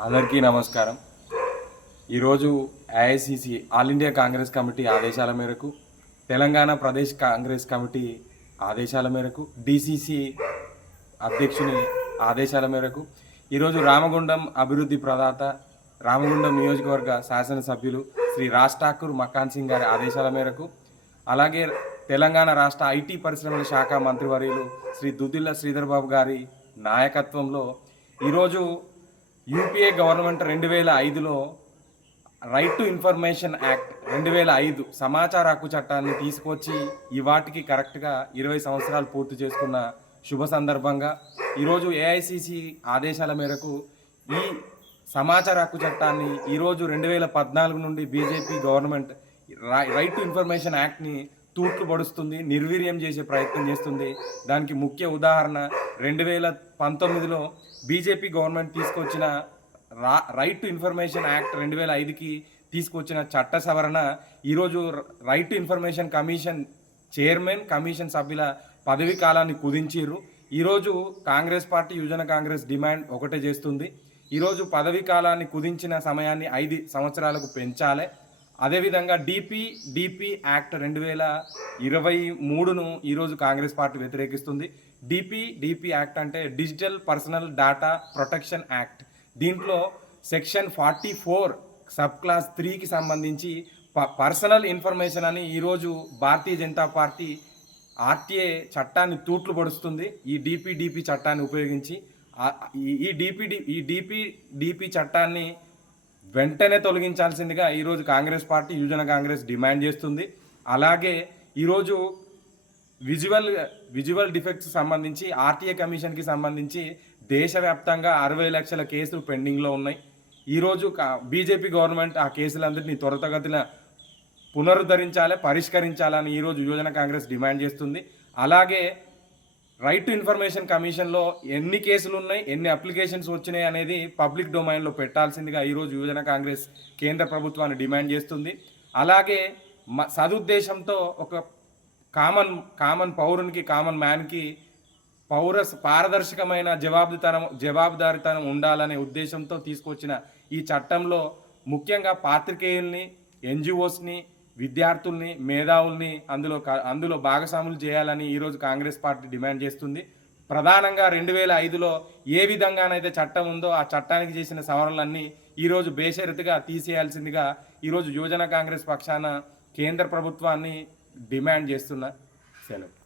అందరికీ నమస్కారం. ఈరోజు AICC all India Congress committee ఆదేశాల మేరకు తెలంగాణ ప్రదేశ్ కాంగ్రెస్ కమిటీ ఆదేశాల మేరకు డిసిసి అధ్యక్షుని ఆదేశాల మేరకు ఈరోజు రామగుండం అభివృద్ధి ప్రదాత రామగుండం నియోజకవర్గ శాసనసభ్యులు శ్రీ రాజ్ ఠాకూర్ మకాన్ సింగ్ గారి ఆదేశాల మేరకు అలాగే తెలంగాణ రాష్ట్ర ఐటీ పరిశ్రమల శాఖ మంత్రివర్యులు శ్రీ దుద్దిల్ల శ్రీధర్ బాబు గారి నాయకత్వంలో ఈరోజు యూపీఏ గవర్నమెంట్ రెండు వేల ఐదులో రైట్ టు ఇన్ఫర్మేషన్ యాక్ట్ రెండు వేల ఐదు సమాచార హక్కు చట్టాన్ని తీసుకొచ్చి ఈ వాటికి కరెక్ట్గా ఇరవై సంవత్సరాలు పూర్తి చేసుకున్న శుభ సందర్భంగా ఈరోజు ఏఐసిసి ఆదేశాల మేరకు ఈ సమాచార హక్కు చట్టాన్ని ఈరోజు రెండు వేల పద్నాలుగు నుండి BJP government right to information యాక్ట్ని తూట్లు పడుస్తుంది నిర్వీర్యం చేసే ప్రయత్నం చేస్తుంది. దానికి ముఖ్య ఉదాహరణ రెండు వేల పంతొమ్మిదిలో బీజేపీ గవర్నమెంట్ తీసుకొచ్చిన రా రైట్ టు ఇన్ఫర్మేషన్ యాక్ట్ రెండు వేల ఐదుకి తీసుకొచ్చిన చట్ట సవరణ. ఈరోజు right to information commission chairman commission సభ్యుల పదవి కాలాన్ని కుదించిర్రు. ఈరోజు కాంగ్రెస్ పార్టీ యువజన కాంగ్రెస్ డిమాండ్ ఒకటే చేస్తుంది. ఈరోజు పదవీ కాలాన్ని కుదించిన సమయాన్ని ఐదు సంవత్సరాలకు పెంచాలి. అదేవిధంగా డిపి డిపి యాక్ట్ రెండు వేల ఇరవై మూడును ఈరోజు కాంగ్రెస్ పార్టీ వ్యతిరేకిస్తుంది. డిపి డిపి యాక్ట్ అంటే digital personal data protection act దీంట్లో section forty four sub clause త్రీకి సంబంధించి ప- పర్సనల్ ఇన్ఫర్మేషన్ అని ఈరోజు భారతీయ జనతా పార్టీ ఆర్టీఏ చట్టాన్ని తూట్లు పడుస్తుంది. ఈ డిపి డిపి చట్టాన్ని ఉపయోగించి ఈ- ఈ డిపి ఈ డిపి డిపి చట్టాన్ని వెంటనే తొలగించాల్సిందిగా ఈరోజు కాంగ్రెస్ పార్టీ యువజన కాంగ్రెస్ డిమాండ్ చేస్తుంది. అలాగే ఈరోజు విజువల్ విజువల్ డిఫెక్ట్స్ సంబంధించి ఆర్టీఏ కమిషన్కి సంబంధించి దేశవ్యాప్తంగా అరవై లక్షల కేసులు పెండింగ్లో ఉన్నాయి. ఈరోజు బీజేపీ గవర్నమెంట్ ఆ కేసులందరినీ త్వరతగతిన పునరుద్ధరించాలి పరిష్కరించాలని ఈరోజు యువజన కాంగ్రెస్ డిమాండ్ చేస్తుంది. అలాగే రైట్ టు ఇన్ఫర్మేషన్ కమిషన్లో ఎన్ని కేసులు ఉన్నాయి ఎన్ని అప్లికేషన్స్ వచ్చినాయి అనేది పబ్లిక్ డొమైన్లో పెట్టాల్సిందిగా ఈరోజు యువజన కాంగ్రెస్ కేంద్ర ప్రభుత్వాన్ని డిమాండ్ చేస్తుంది. అలాగే సదుద్దేశంతో ఒక కామన్ కామన్ పౌరునికి కామన్ మ్యాన్కి పౌర పారదర్శకమైన జవాబుదారం జవాబుదారితనం ఉండాలనే ఉద్దేశంతో తీసుకొచ్చిన ఈ చట్టంలో ముఖ్యంగా పాత్రికేయుల్ని ఎన్జిఓస్ని విద్యార్థుల్ని మేధావుల్ని అందులో క- అందులో భాగస్వాములు చేయాలని ఈరోజు కాంగ్రెస్ పార్టీ డిమాండ్ చేస్తుంది. ప్రధానంగా రెండు వేల ఐదులో ఏ విధంగానైతే చట్టం ఉందో ఆ చట్టానికి చేసిన సవరణలన్నీ ఈరోజు బేషరతుగా తీసేయాల్సిందిగా ఈరోజు యువజన కాంగ్రెస్ పక్షాన కేంద్ర ప్రభుత్వాన్ని డిమాండ్ చేస్తున్న సెలవు.